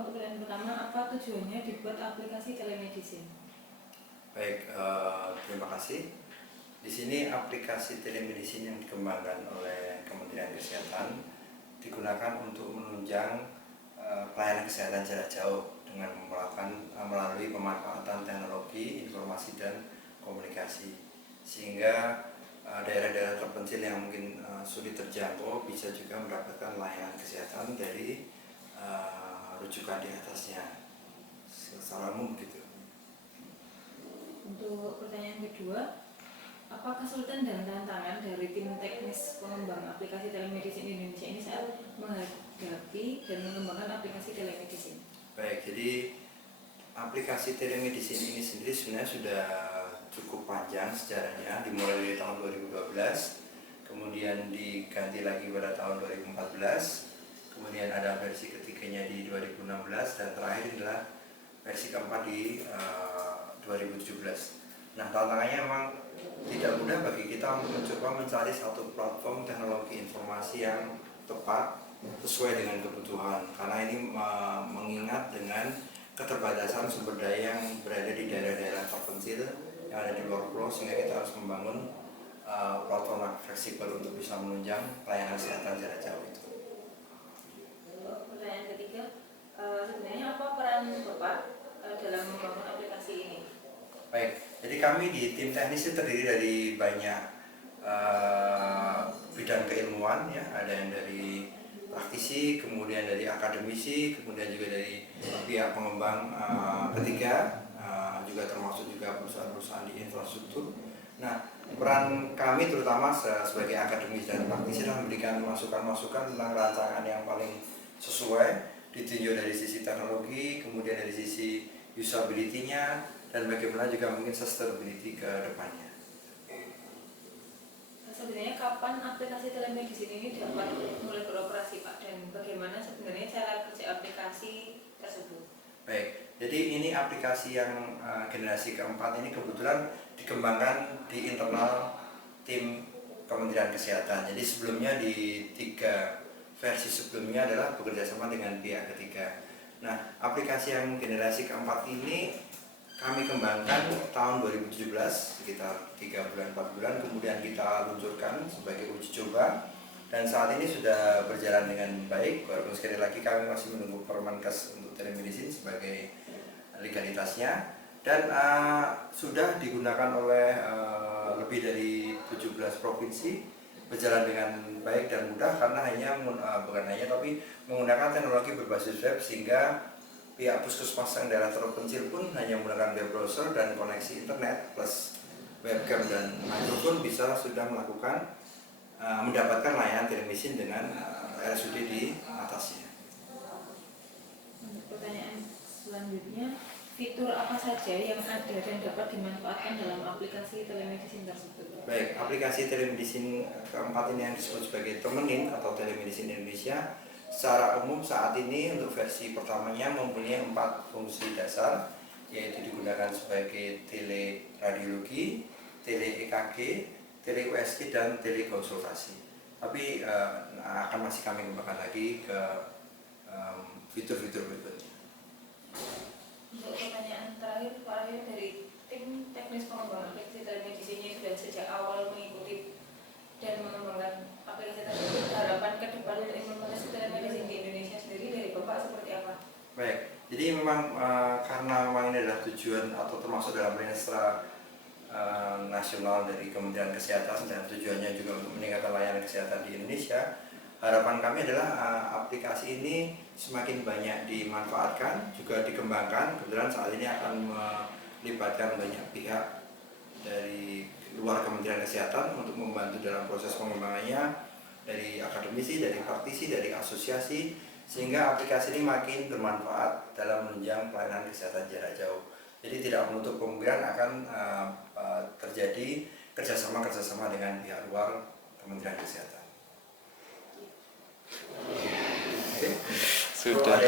untuk pertanyaan pertama, apa tujuannya dibuat aplikasi telemedicine? Baik, terima kasih. Di sini aplikasi telemedicine yang dikembangkan oleh Kementerian Kesehatan digunakan untuk menunjang pelayanan kesehatan jarak jauh dengan melalui pemanfaatan teknologi, informasi dan komunikasi, sehingga daerah-daerah terpencil yang mungkin sulit terjangkau bisa juga mendapatkan layanan kesehatan dari rujukan di atasnya. Secara umum begitu. Untuk pertanyaan kedua, apa kesulitan dan tantangan dari tim teknis pengembang aplikasi telemedicine Indonesia ini saat menghadapi dan mengembangkan aplikasi telemedicine? Baik, jadi aplikasi telemedicine ini sendiri sebenarnya sudah cukup panjang sejarahnya, dimulai dari tahun 2012, kemudian diganti lagi pada tahun 2014, kemudian ada versi ketiganya di 2016, dan terakhir adalah versi keempat di 2017. Nah, tantangannya memang tidak mudah bagi kita untuk mencoba mencari satu platform teknologi informasi yang tepat sesuai dengan kebutuhan, karena ini mengingat dengan keterbatasan sumber daya yang berada di daerah-daerah terpencil yang ada di luar pulau, sehingga kita harus membangun platform yang fleksibel untuk bisa menunjang pelayanan kesehatan jarak jauh itu. Pertanyaan ketiga, sebenarnya apa peran Bapak dalam membangun aplikasi ini? Baik, jadi kami di tim teknis itu terdiri dari banyak bidang keilmuan, ya, ada yang dari praktisi, kemudian dari akademisi, kemudian juga dari pihak pengembang ketiga, juga termasuk juga perusahaan-perusahaan di infrastruktur. Nah, peran kami terutama sebagai akademis dan praktisi adalah memberikan masukan-masukan tentang rancangan yang paling sesuai, ditinjau dari sisi teknologi, kemudian dari sisi usability-nya, dan bagaimana juga mungkin sustainability ke depannya. Sebenarnya kapan aplikasi telemedicine ini dapat mulai beroperasi, Pak? Dan bagaimana sebenarnya cara kerja aplikasi tersebut? Baik, jadi ini aplikasi yang generasi keempat ini kebetulan dikembangkan di internal tim Kementerian Kesehatan. Jadi sebelumnya di 3 versi sebelumnya adalah bekerjasama dengan pihak ketiga. Nah, aplikasi yang generasi keempat ini kami kembangkan tahun 2017, sekitar 3 bulan 4 bulan, kemudian kita luncurkan sebagai uji coba, dan saat ini sudah berjalan dengan baik, walaupun sekali lagi kami masih menunggu Permenkes untuk telemedicine sebagai legalitasnya, dan sudah digunakan oleh lebih dari 17 provinsi, berjalan dengan baik dan mudah karena bukan hanya tapi menggunakan teknologi berbasis web, sehingga pihak puskesmas yang daerah terpencil pun hanya menggunakan web browser dan koneksi internet plus webcam dan mikrofon bisa sudah mendapatkan layanan telemedicine dengan RSUD di atasnya. Untuk pertanyaan selanjutnya, fitur apa saja yang ada dan dapat dimanfaatkan dalam aplikasi telemedicine tersebut? Baik, aplikasi telemedicine keempat ini yang disebut sebagai Temenin atau Telemedicine Indonesia, secara umum saat ini untuk versi pertamanya mempunyai 4 fungsi dasar, yaitu digunakan sebagai teleradiologi, tele EKG, tele USG, dan telekonsultasi. Tapi akan masih kami kembangkan lagi ke fitur-fitur berikutnya. Untuk pertanyaan terakhir, Pak Aryo, dari tim teknis pengembangan aplikasi telemedicine ini sudah sejak awal mengikuti dan mengembangkan aplikasi tersebut, harapan ke depan untuk implementasi telemedicine di Indonesia sendiri dari Bapak seperti apa? Baik, jadi memang karena memang ini adalah tujuan atau termasuk dalam Renestra nasional dari Kementerian Kesehatan, dan tujuannya juga untuk meningkatkan layanan kesehatan di Indonesia, harapan kami adalah aplikasi ini semakin banyak dimanfaatkan, juga dikembangkan. Kebetulan saat ini akan melibatkan banyak pihak dari luar Kementerian Kesehatan untuk membantu dalam proses pengembangannya, dari akademisi, dari praktisi, dari asosiasi, sehingga aplikasi ini makin bermanfaat dalam menunjang pelayanan kesehatan jarak jauh. Jadi tidak menutup kemungkinan akan terjadi kerjasama dengan pihak luar Kementerian Kesehatan. Oke. Sudah.